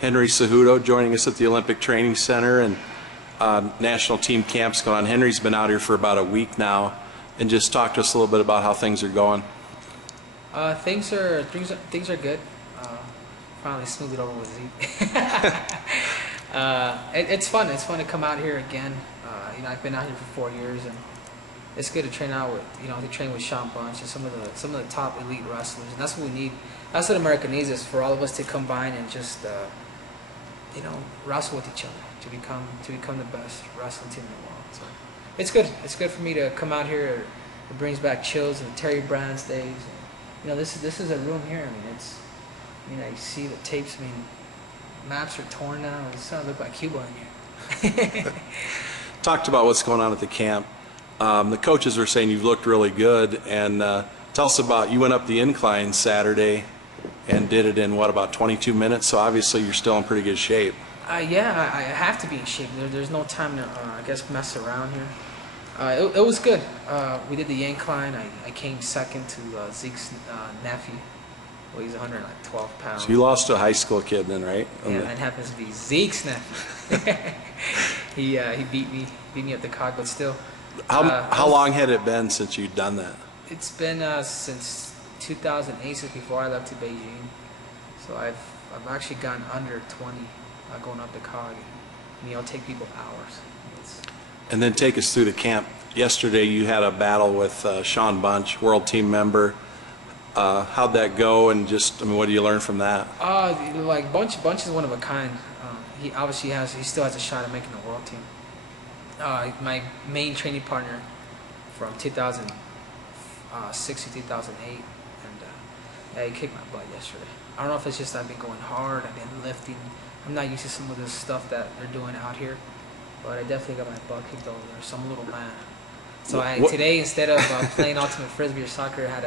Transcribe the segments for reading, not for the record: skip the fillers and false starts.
Henry Cejudo joining us at the Olympic Training Center, and national team camp's going on. Henry's been out here for about a week now, and just talk to us a little bit about how things are going. Things are good. Finally smoothed it over with Zeke. It's fun. It's fun to come out here again. I've been out here for 4 years, and it's good to train out with to train with Sean Bunch and some of the top elite wrestlers, and that's what we need. That's what America needs, is for all of us to combine and just wrestle with each other to become the best wrestling team in the world. So it's good. It's good for me to come out here. It brings back chills and Terry Brands days. And, this is a room here. I see the tapes. Maps are torn now. It's starting to look like Cuba in here. Talked about what's going on at the camp. The coaches were saying you've looked really good, and tell us about, you went up the incline Saturday and did it in what, about 22 minutes? So obviously you're still in pretty good shape. Yeah, I have to be in shape. There's no time to I guess mess around here. It was good. We did the incline. I came second to Zeke's nephew. Well, he's 112 pounds. So you lost to a high school kid then, right? Yeah, that happens to be Zeke's nephew. he beat me up the cog, but still. How long had it been since you'd done that? It's been since 2008, since before I left to Beijing. So I've actually gone under 20 going up the cog. It'll take people hours. And then take us through the camp. Yesterday you had a battle with Sean Bunch, world team member. How'd that go, and just, what do you learn from that? Bunch is one of a kind. He obviously still has a shot at making the world team. My main training partner from 2006 to 2008, and yeah, he kicked my butt yesterday. I don't know if it's just I've been going hard, I've been lifting. I'm not used to some of the stuff that they're doing out here, but I definitely got my butt kicked over there, so I'm a little mad. So today, instead of playing ultimate frisbee or soccer, I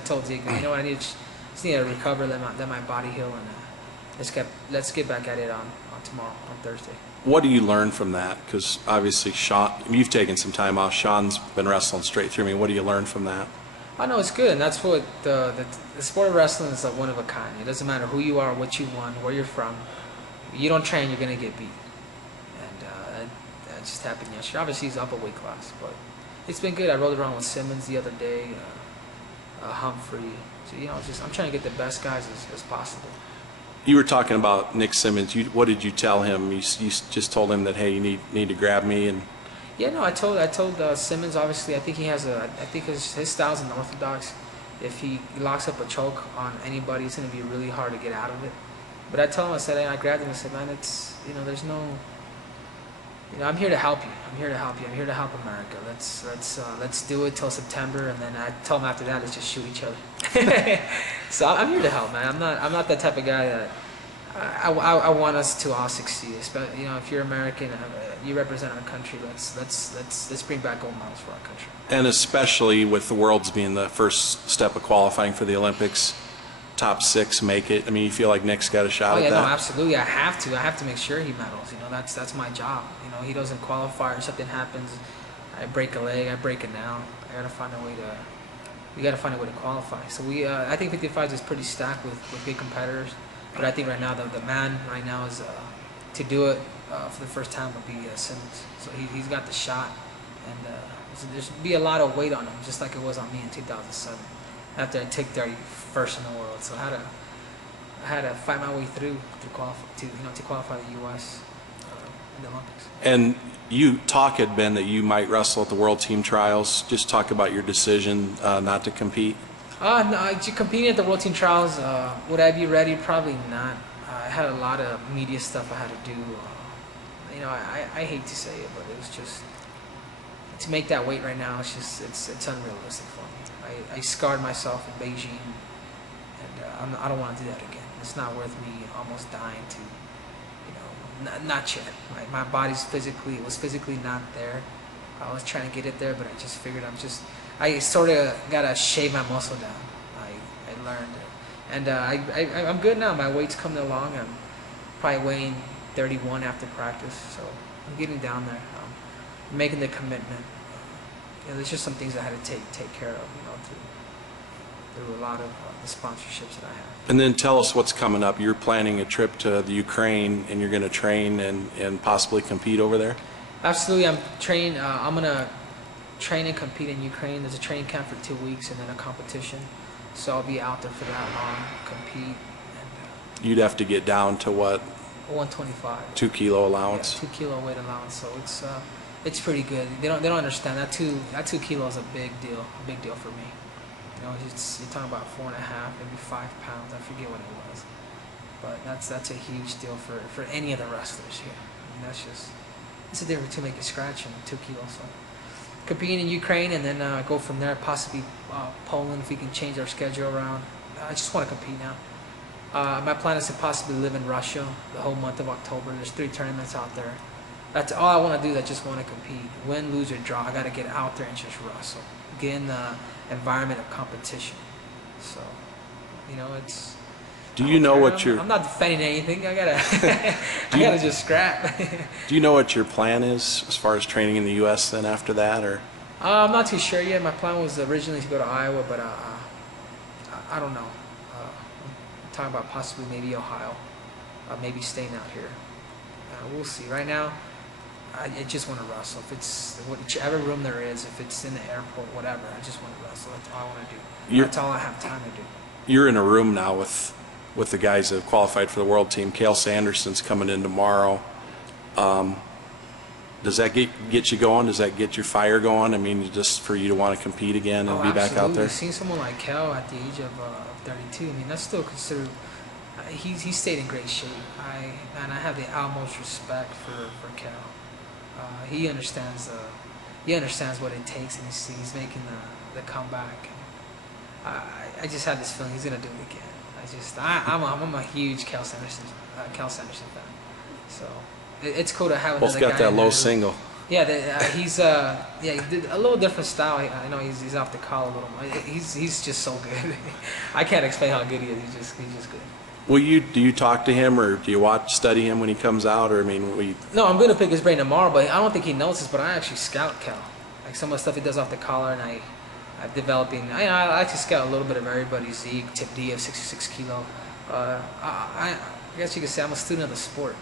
told Zeke, you know what, I just need to recover, let my body heal, and let's get back at it on tomorrow, on Thursday. What do you learn from that? Because obviously Sean, you've taken some time off. Sean's been wrestling straight through. What do you learn from that? I know it's good, and that's what the sport of wrestling is, one of a kind. It doesn't matter who you are, what you won, where you're from. You don't train, you're gonna get beat, and that just happened yesterday. Obviously, he's up a weight class, but it's been good. I rode around with Simmons the other day, Humphrey. So I'm trying to get the best guys as possible. You were talking about Nick Simmons. What did you tell him? You just told him that, hey, you need to grab me, and. Yeah, no, I told Simmons. Obviously, I think his style's unorthodox. If he locks up a choke on anybody, it's going to be really hard to get out of it. But I told him, I grabbed him and said, man, there's no. I'm here to help you. I'm here to help you. I'm here to help America. Let's do it till September, and then I told him after that, let's just shoot each other. So I'm here to help, man. I'm not that type of guy that I want us to all succeed. If you're American, you represent our country. Let's bring back gold medals for our country. And especially with the Worlds being the first step of qualifying for the Olympics, top 6 make it. You feel like Nick's got a shot at that? No, absolutely. I have to make sure he medals. That's my job. He doesn't qualify or something happens, I break a leg, I break a nail. We gotta find a way to qualify. So I think 55 is pretty stacked with good competitors. But I think right now the man right now is to do it for the first time would be Simmons. So he's got the shot, and there's be a lot of weight on him, just like it was on me in 2007. After I took 31st in the world, so I had to fight my way through to qualify the U.S. In the Olympics. And talk had been that you might wrestle at the World Team Trials. Just talk about your decision not to compete. No, competing at the World Team Trials, would I be ready? Probably not. I had a lot of media stuff I had to do. I hate to say it, but it was just to make that weight right now. It's unrealistic for me. I scarred myself in Beijing, and I don't want to do that again. It's not worth me almost dying to. Not yet. Right? My body's was physically not there. I was trying to get it there, but I just figured I sort of gotta shave my muscle down. I learned it, and I'm good now. My weight's coming along. I'm probably weighing 31 after practice, so I'm getting down there. I'm making the commitment. There's just some things I had to take care of, through a lot of the sponsorships that I have. And then tell us what's coming up. You're planning a trip to the Ukraine, and you're going to train and possibly compete over there? Absolutely, I'm training. I'm gonna train and compete in Ukraine. There's a training camp for 2 weeks and then a competition. So I'll be out there for that long, compete. And, You'd have to get down to what? 125. 2 kilo allowance. Yeah, 2 kilo weight allowance. So it's pretty good. They don't understand that 2 kilos is a big deal for me. You know, you're talking about 4.5, maybe 5 pounds. I forget what it was, but that's a huge deal for any of the wrestlers here. I mean, it's a difference to make a scratch and 2 kilos. So competing in Ukraine and then go from there, possibly Poland if we can change our schedule around. I just want to compete now. My plan is to possibly live in Russia the whole month of October. There's 3 tournaments out there. That's all I want to do. I just want to compete. Win, lose, or draw. I got to get out there and just wrestle. Get in the environment of competition. So, you know, it's... Do you know what your... I'm not defending anything. I gotta just scrap. Do you know what your plan is as far as training in the U.S. then after that, or? I'm not too sure yet. My plan was originally to go to Iowa, but I don't know. I'm talking about possibly maybe Ohio, maybe staying out here. We'll see. Right now, I just want to wrestle. If it's whichever room there is, if it's in the airport, whatever, I just want to wrestle. That's all I want to do. That's all I have time to do. You're in a room now with the guys that have qualified for the world team. Cale Sanderson's coming in tomorrow. Does that get you going? Does that get your fire going? I mean, just for you to want to compete again and be back out there? Seeing someone like Cale at the age of 32, I mean, that's still considered. He stayed in great shape. I have the utmost respect for Cale. He understands what it takes, and he's making the comeback. I just have this feeling he's gonna do it again. I'm a huge Cale Sanderson fan. So it's cool to have another guy. Both got that low single. Yeah, he's he did a little different style. I know he's off the collar a little more. He's just so good. I can't explain how good he is. He's just good. Do you talk to him, or do you study him when he comes out, or I mean, No, I'm gonna pick his brain tomorrow, but I don't think he knows this. But I actually scout Cale. Like some of the stuff he does off the collar, and I'm developing. I actually scout a little bit of everybody. Zeke, Tip D of 66 kilo. I guess you could say I'm a student of the sport.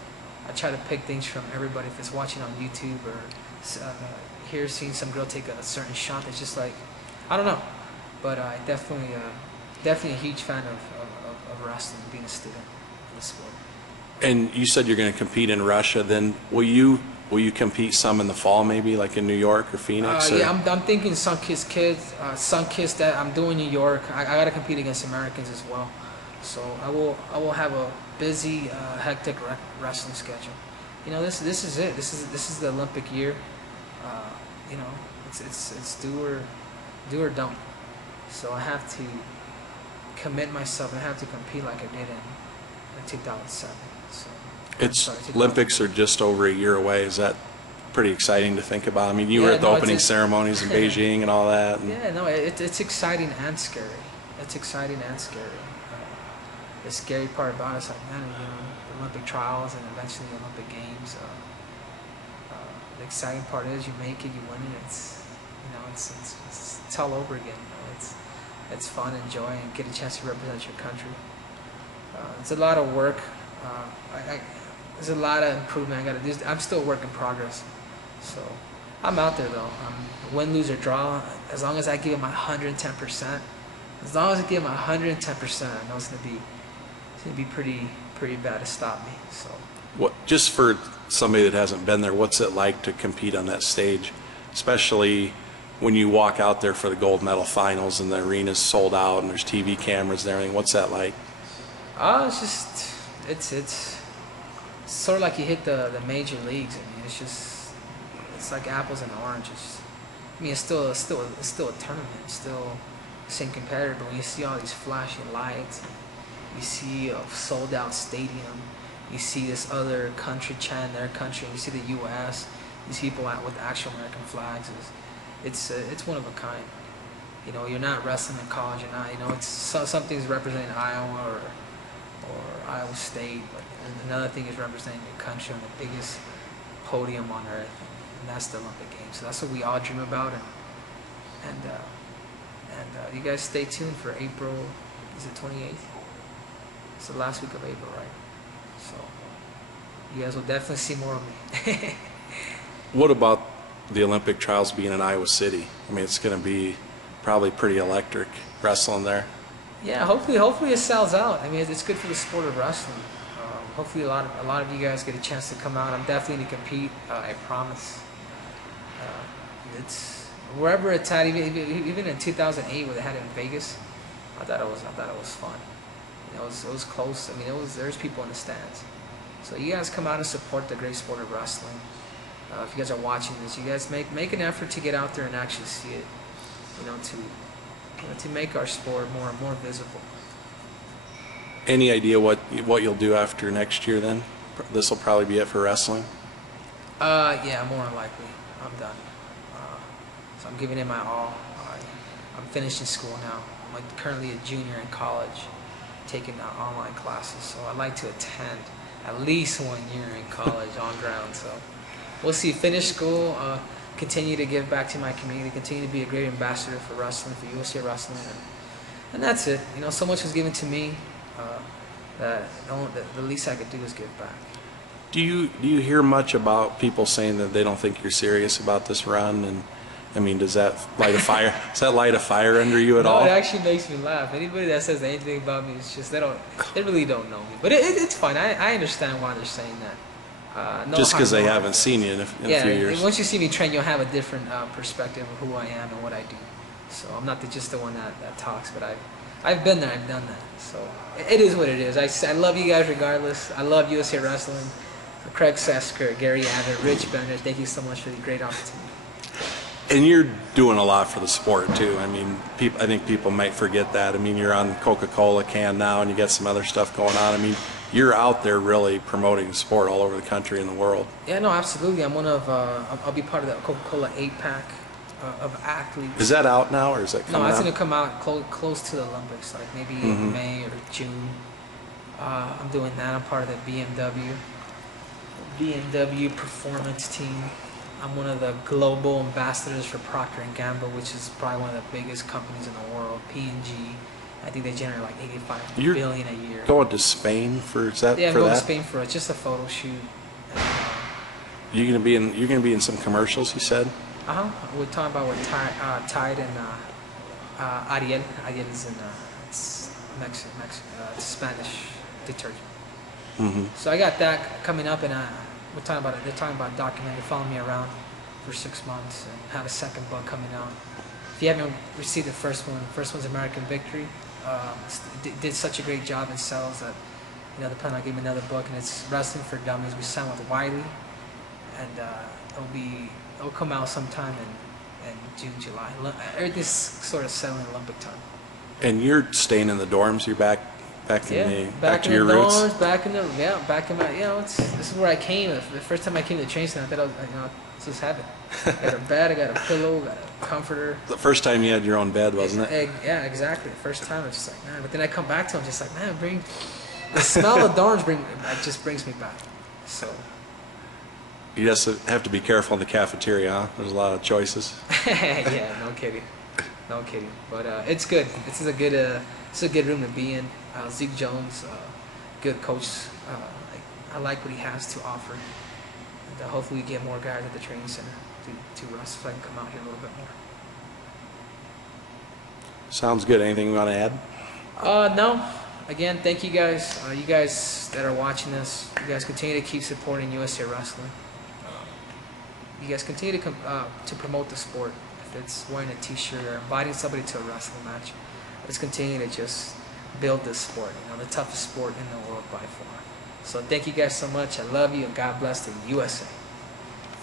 I try to pick things from everybody. If it's watching on YouTube or seeing some girl take a certain shot, it's just like, I don't know. But I definitely a huge fan of wrestling, being a student of the sport. And you said you're going to compete in Russia. Then will you compete some in the fall, maybe like in New York or Phoenix? Yeah, I'm thinking Sunkist that I'm doing New York. I got to compete against Americans as well. So I will have a busy, hectic wrestling schedule. You know, this is it. This is the Olympic year. You know, it's do or don't. So I have to commit myself. I have to compete like I did in 2007. So Olympics are just over a year away. Is that pretty exciting to think about? I mean, you were at the opening ceremonies in Beijing and all that. And yeah, no, it's exciting and scary. It's exciting and scary. The scary part about it is like, man, you know, the Olympic trials and eventually the Olympic Games. The exciting part is you make it, you win it. It's all over again. You know, it's fun and joy and get a chance to represent your country. It's a lot of work. There's a lot of improvement I got to do. I'm still a work in progress. So I'm out there though. Win, lose, or draw. As long as I give it my 110%. As long as I give it my 110%, I know it's gonna be pretty bad to stop me. So. Just for somebody that hasn't been there, what's it like to compete on that stage, especially when you walk out there for the gold medal finals and the arena's sold out and there's TV cameras and everything? What's that like? It's sort of like you hit the major leagues. I mean, it's like apples and oranges. I mean, it's still a tournament. It's still the same competitor, but when you see all these flashing lights, you see a sold out stadium, you see this other country chanting their country, and you see the U.S., these people out with actual American flags. It's one of a kind. You know, you're not wrestling in college. You're not. You know, it's something's representing Iowa or Iowa State, but another thing is representing your country on the biggest podium on earth, and that's the Olympic Games. So that's what we all dream about, and And you guys stay tuned for April, is it 28th? It's the last week of April, right? So you guys will definitely see more of me. What about the Olympic trials being in Iowa City? I mean, it's going to be probably pretty electric wrestling there. Yeah, hopefully it sells out. I mean, it's good for the sport of wrestling. Hopefully a lot of you guys get a chance to come out. I'm definitely going to compete. I promise. It's wherever it's at. Even in 2008, where they had it in Vegas, I thought it was fun. You know, it was close. I mean, there's people in the stands. So you guys come out and support the great sport of wrestling. If you guys are watching this, you guys make an effort to get out there and actually see it. You know, to make our sport more visible. Any idea what you'll do after next year then? This will probably be it for wrestling? Yeah, more than likely. I'm done. So I'm giving it my all. I'm finishing school now. I'm like currently a junior in college, taking online classes. So I'd like to attend at least 1 year in college on ground. So we'll see. Finish school, continue to give back to my community, continue to be a great ambassador for wrestling, for USA Wrestling, and that's it. You know, so much was given to me that the least I could do is give back. Do you hear much about people saying that they don't think you're serious about this run? And I mean, does that light a fire? Does that light a fire under you at all? It actually makes me laugh. Anybody that says anything about me, it's just they really don't know me. But it's fine. I understand why they're saying that. Just because they haven't seen you in a few years. Once you see me train, you'll have a different perspective of who I am and what I do. So I'm not just the one that talks, but I've been there, I've done that. So it is what it is. I love you guys regardless. I love USA Wrestling. Craig Sesker, Gary Abbott, Rich Bennett, thank you so much for the great opportunity. And you're doing a lot for the sport too. I mean, I think people might forget that. I mean, you're on Coca-Cola can now, and you got some other stuff going on. I mean, you're out there really promoting the sport all over the country and the world. Yeah, no, absolutely. I'm one of. I'll be part of the Coca-Cola 8-pack of athletes. Is that out now, or is that coming out? No, it's going to come out close to the Olympics, like maybe in May or June. I'm doing that. I'm part of the BMW Performance Team. I'm one of the global ambassadors for Procter & Gamble, which is probably one of the biggest companies in the world. P&G. I think they generate like $85 billion a year. Going to Spain for that? Yeah, I'm going to Spain for just a photo shoot. You're gonna be in some commercials, you said? We're talking about with Tide and Ariel. Ariel is in it's Mexican, Spanish detergent. So I got that coming up, and they're talking about documentary, following me around for 6 months, and have a second book coming out. If you haven't received the first one's American Victory. Did such a great job in sales that they're planning on giving me another book, and it's Wrestling for Dummies. We signed with Wiley, and it'll come out sometime in June, July. Everything's sort of settling Olympic time. And you're staying in the dorms. You're back to your roots. Back in my this is where I came. The first time I came to the train center, I thought this is heaven. I got a bed, I got a pillow, got a comforter. The first time you had your own bed, wasn't it? Yeah, exactly. The first time, it's just like, man. But then I come back to it, I'm just like, man, the smell of dorms just brings me back. So. You just have to be careful in the cafeteria, huh? There's a lot of choices. Yeah, no kidding. But it's good. It's a good room to be in. Zeke Jones, good coach. I like what he has to offer. And hopefully we get more guys at the training center to wrestle, so I can come out here a little bit more. Sounds good. Anything you want to add? No. Again, thank you guys. You guys that are watching this, you guys continue to keep supporting USA Wrestling. You guys continue to promote the sport. If it's wearing a t-shirt or inviting somebody to a wrestling match, let's continue to just build this sport. The toughest sport in the world by far. So thank you guys so much. I love you, and God bless the USA.